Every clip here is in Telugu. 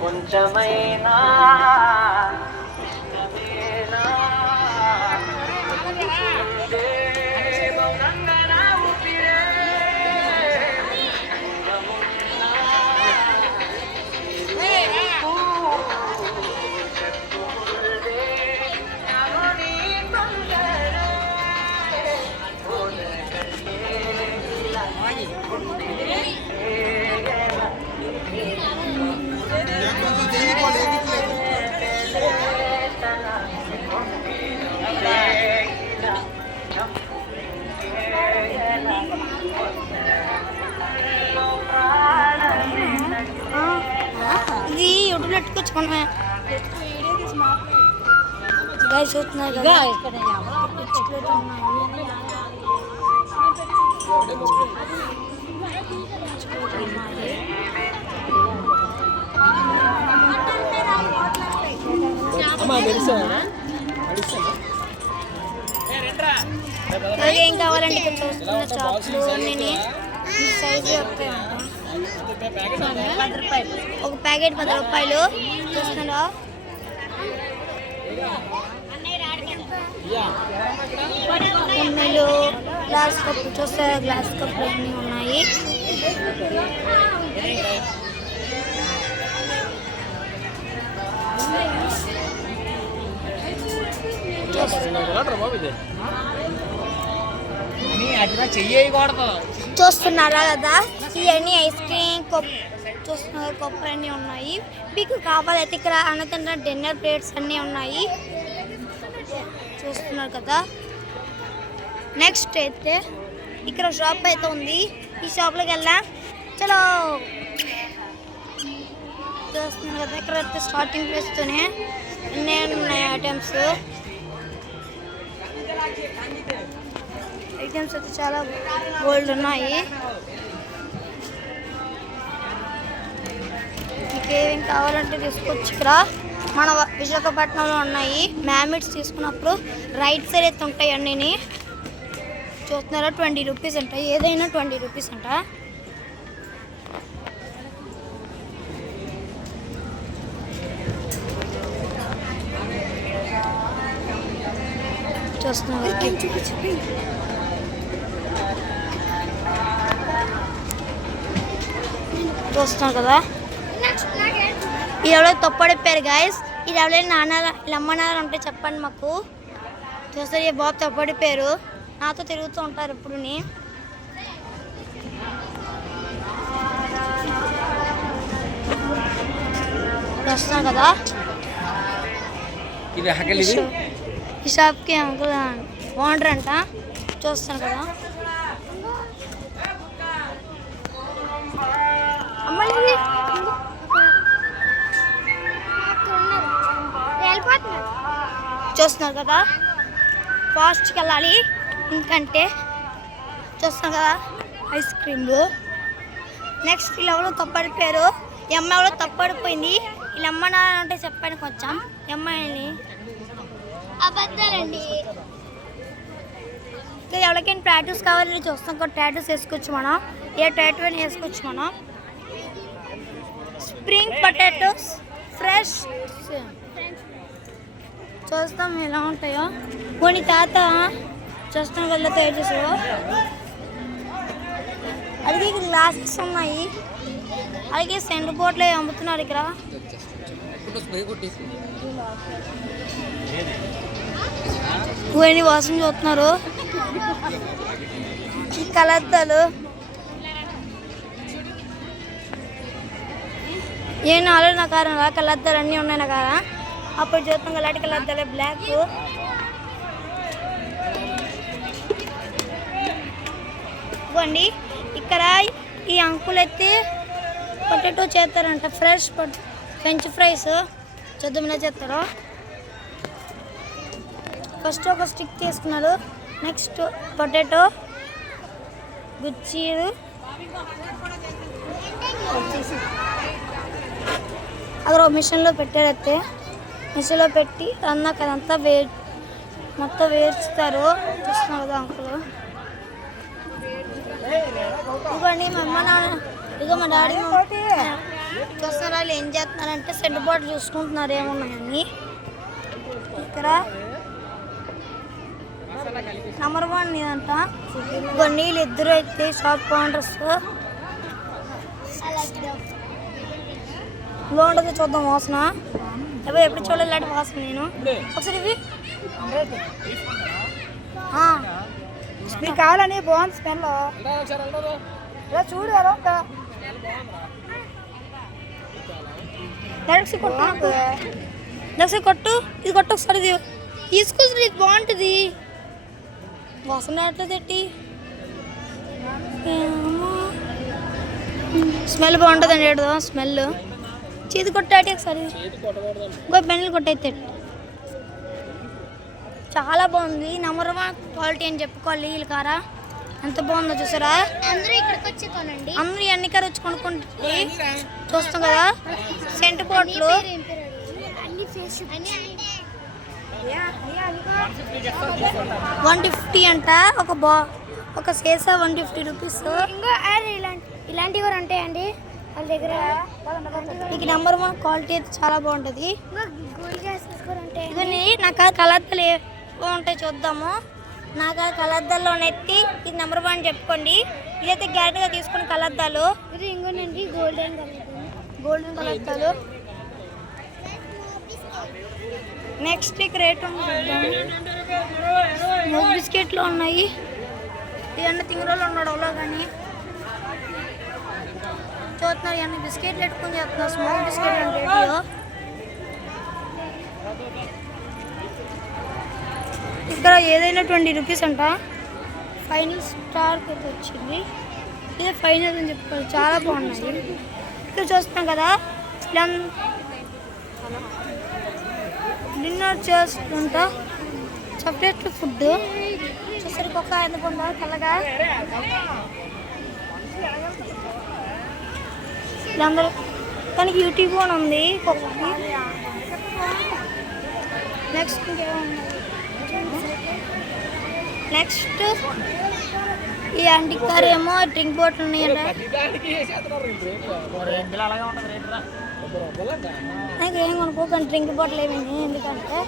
కొంచెమైనా ఇది యూట్యూబ్ పెట్టుకొచ్చుకున్నా గాయ చూస్తున్నారు కదా ఏం కావాలంటే ఇక్కడ చూస్తున్న షాప్లు అన్నీ సైజు వస్తాయంట. ఒక ప్యాకెట్ 10 రూపాయలు చూస్తున్నారా. ఎమ్మెలు గ్లాస్ కప్పు చూస్తారా, గ్లాస్ కప్పులు అన్నీ ఉన్నాయి. చూస్తున్నారా కదా, ఇవన్నీ ఐస్ క్రీమ్ చూస్తున్నారు, కప్పులు అన్నీ ఉన్నాయి. మీకు కావాలైతే ఇక్కడ అన్నదండ డిన్నర్ ప్లేట్స్ అన్నీ ఉన్నాయి చూస్తున్నారు కదా. నెక్స్ట్ అయితే ఇక్కడ షాప్ అయితే ఉంది, ఈ షాప్లోకి వెళ్ళా. చలో చూస్తున్నారు కదా, ఇక్కడ అయితే స్టార్టింగ్ ప్లేస్తోనే అన్నీ ఉన్నాయి ఐటమ్స్ అయితే చాలా గోల్డ్ ఉన్నాయి. మీకు ఏమేమి కావాలంటే తీసుకోవచ్చు. ఇక్కడ మన విశాఖపట్నంలో ఉన్నాయి. మ్యామిట్స్ తీసుకున్నప్పుడు రైట్ సైడ్ అయితే ఉంటాయి అన్నీ. చూస్తున్నారా 20 రూపీస్ అంట, ఏదైనా 20 రూపీస్ అంట. చూస్తున్నారు కదా, ఇది ఎవరో తప్పడిపోయారు గాయస్. ఇది ఎవరైనా నాన్న అమ్మనారు అంటే చెప్పండి మాకు. చూస్తారు ఈ బాబు తప్పడిపోయారు, నాతో తిరుగుతూ ఉంటారు ఎప్పుడు. చూస్తున్నారు కదా, ఈ షాప్కి అంకుల్ ఓనర్ అంట. చూస్తాను కదా, చూస్తున్నారు కదా, ఫాస్ట్కి వెళ్ళాలి ఎందుకంటే. చూస్తున్నారు కదా ఐస్ క్రీమ్లు. నెక్స్ట్ వీళ్ళు ఎవరో తప్పడిపోయారు, ఈ అమ్మాయి ఎవరో తప్పడిపోయింది. వీళ్ళు అమ్మనారంటే చెప్పండి కొంచెం. ఈ అమ్మాయిని అబద్ధాలండి. ఇంకా ఎవరికైనా టాటూస్ కావాలని చూస్తాం కదా, టాటూస్ వేసుకోవచ్చు మనం. ఏ టాటూ అని వేసుకోవచ్చు మనం. స్ప్రింగ్ పొటాటోస్ ఫ్రెష్ చూస్తాం ఎలా ఉంటాయో. కొన్ని తాత చూస్తాం వల్ల తయారు చేసావు. అలాగే గ్లాసెస్ ఉన్నాయి, అలాగే సెంటర్ బోట్లు అమ్ముతున్నారు ఇక్కడ. కొన్ని వాసన చూస్తున్నారు. ఈ కలద్దాలు ఏం ఆల్రెడీ నా కారం కలద్దాలు అన్నీ ఉన్నాయి నా కారా. అప్పుడు చూస్తాం అలాంటి కలద్దాలే బ్లాక్. ఇవ్వండి ఇక్కడ ఈ అంకుల్ అయితే పొటాటో చేస్తారంట, ఫ్రెష్ ఫ్రెంచ్ ఫ్రైస్. చూద్దాం ఇలా చేస్తారో. ఫస్ట్ ఒక స్టిక్ తీసుకున్నాడు, నెక్స్ట్ పొటాటో గుచ్చీలు అక్కడ మిషన్లో పెట్టారైతే. మిషన్లో పెట్టి అన్నాక అదంతా మొత్తం వేస్తారు. చూస్తున్నారు కదా అంకులు. ఇవ్వండి మా అమ్మ నాన్న, ఇదిగో మా డాడీ చూస్తున్నారా వాళ్ళు ఏం చేస్తున్నారంటే సెట్ బాటిల్ చూసుకుంటున్నారు ఏమున్నాయని. ఇక్కడ నెంబర్ 1 ఇదంట. ఇవ్వండి వీళ్ళు ఇద్దరు అయితే షాప్ కౌంటర్స్ బాగుంటుంది, చూద్దాం వాసన. ఎప్పుడు చూడలేదు ఇలాంటి వాసన నేను. ఒకసారి ఇవి మీకు కావాలని బాగుంది స్మెల్. చూడు డైరెక్ట్ కొట్టు, నాకు డైరెక్ట్ కొట్టు, ఇది కొట్టు ఒకసారి, ఇది తీసుకొచ్చి ఇది బాగుంటుంది. వాసన ఎట్లా తిట్టి స్మెల్ బాగుంటుందండి. ఏడు స్మెల్ చేతి కొట్టాటి ఒకసారి, ఇంకో బెన్నెలు కొట్టయితే చాలా బాగుంది. నెంబర్ 1 క్వాలిటీ అని చెప్పుకోవాలి. వీళ్ళ కారా ఎంత బాగుందో చూసారా. అందరూ ఇక్కడికి వచ్చి కొనండి, అందరూ అన్ని కారు వచ్చి కొనుక్కుంటుంది. చూస్తాం కదా సెంట్ బాటిల్ 150 అంట. ఒక సీసా 150 రూపీస్. ఇలాంటివి కూడా ఉంటాయండి వాళ్ళ దగ్గర. మీకు నెంబర్ 1 క్వాలిటీ అయితే చాలా బాగుంటుంది. ఇవన్నీ నాకు కలర్లు బాగుంటాయి, చూద్దాము. నాకు కలర్దాల్లోనైతే ఇది నెంబర్ 1 చెప్పుకోండి. ఇదైతే గ్యారెంటీగా తీసుకుని కలర్దాలు. ఇది ఇంకోనండి గోల్డెన్ కలర్దాలు. నెక్స్ట్ రేట్ బిస్కెట్లు ఉన్నాయి. ఇవన్నీ తింగరోళ్ళు ఉన్నాడు అలా కానీ చూస్తున్నారు. ఇవన్నీ బిస్కెట్లు పెట్టుకుని చెప్తున్నారు. స్మోక్ బిస్కెట్ అంటే రేడియో. ఇక్కడ ఏదైనా 20 రూపీస్ అంట. ఫైనల్ స్టార్కి అయితే వచ్చింది. ఇదే ఫైనల్ అని చెప్పుకోవాలి, చాలా బాగున్నాయి. ఇక్కడ చూస్తున్నాం కదా డిన్నర్ చేసుకుంటా చాక్లెట్ ఫుడ్ చూసరికి ఒక ఎందుకు ఉందో తెల్లగా. వీళ్ళందరూ తనకి యూట్యూబ్ అని ఉంది ఒక్కొక్కటి. నెక్స్ట్ ఈ ఆంటీ కార్ ఏమో డ్రింక్ బాటిల్ ఉన్నాయంట. నాకు ఏం కొనుక్కోకండి డ్రింక్ బాటిల్ ఏమైంది, ఎందుకంటే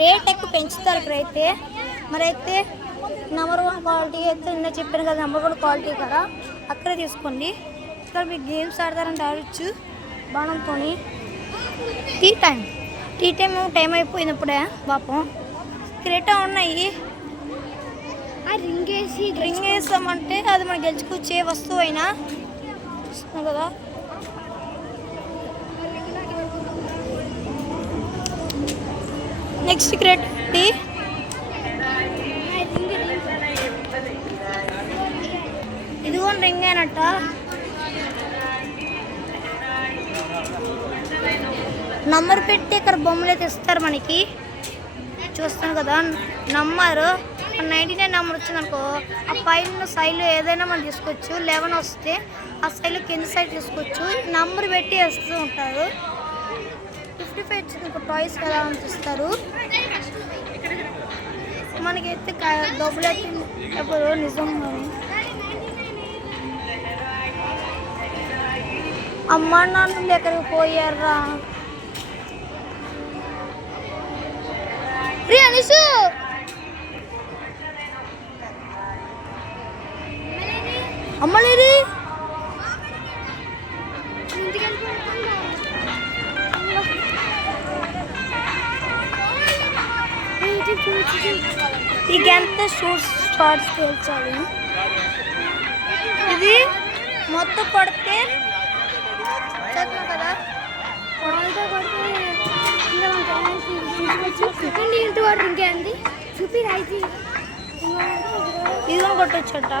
రేట్ ఎక్కువ పెంచుతారు ఇక్కడైతే. మరి అయితే నెంబర్ 1 క్వాలిటీ అయితే నిన్న చెప్పాను కదా, నెంబర్ 1 క్వాలిటీ కదా, అక్కడే తీసుకోండి. ఇక్కడ మీకు గేమ్స్ ఆడతారంటే ఆడచ్చు బాణంతో. టీ టైం టైం అయిపోయినప్పుడే పాపం క్రేటా ఉన్నాయి. రింగ్ వేసామంటే అది మనం గెలుచుకొచ్చే వస్తువు అయినా చూస్తున్నాం కదా. నెక్స్ట్ క్రేట్ ఇది కూడా రింగ్ అయినట్ట. నంబర్ పెట్టి ఇక్కడ బొమ్మలు అయితే ఇస్తారు మనకి. చూస్తాను కదా నంబరు 99 నెంబర్ వచ్చిందనుకో, ఆ పైన సైడ్ ఏదైనా మనం తీసుకోవచ్చు. 11 వస్తే ఆ సైడ్లో కింద సైడ్ తీసుకోవచ్చు. నంబర్ పెట్టి వేస్తూ ఉంటారు. 55 వచ్చింది ఇంకో టాయ్స్ ఎలా అనిపిస్తారు మనకైతే. డబ్బులు అయితే ఎప్పుడు నిజంగా అమ్మ నాన్న ఎక్కడికి పోయారా అనుసు. అమ్మలేది ఇక ఎంత షార్ట్స్ పేల్చాలి. ఇది మొత్తం కొడితే చదువు కదా ఇంకేంది చూపి రాయి. ఇది కొట్టొచ్చట.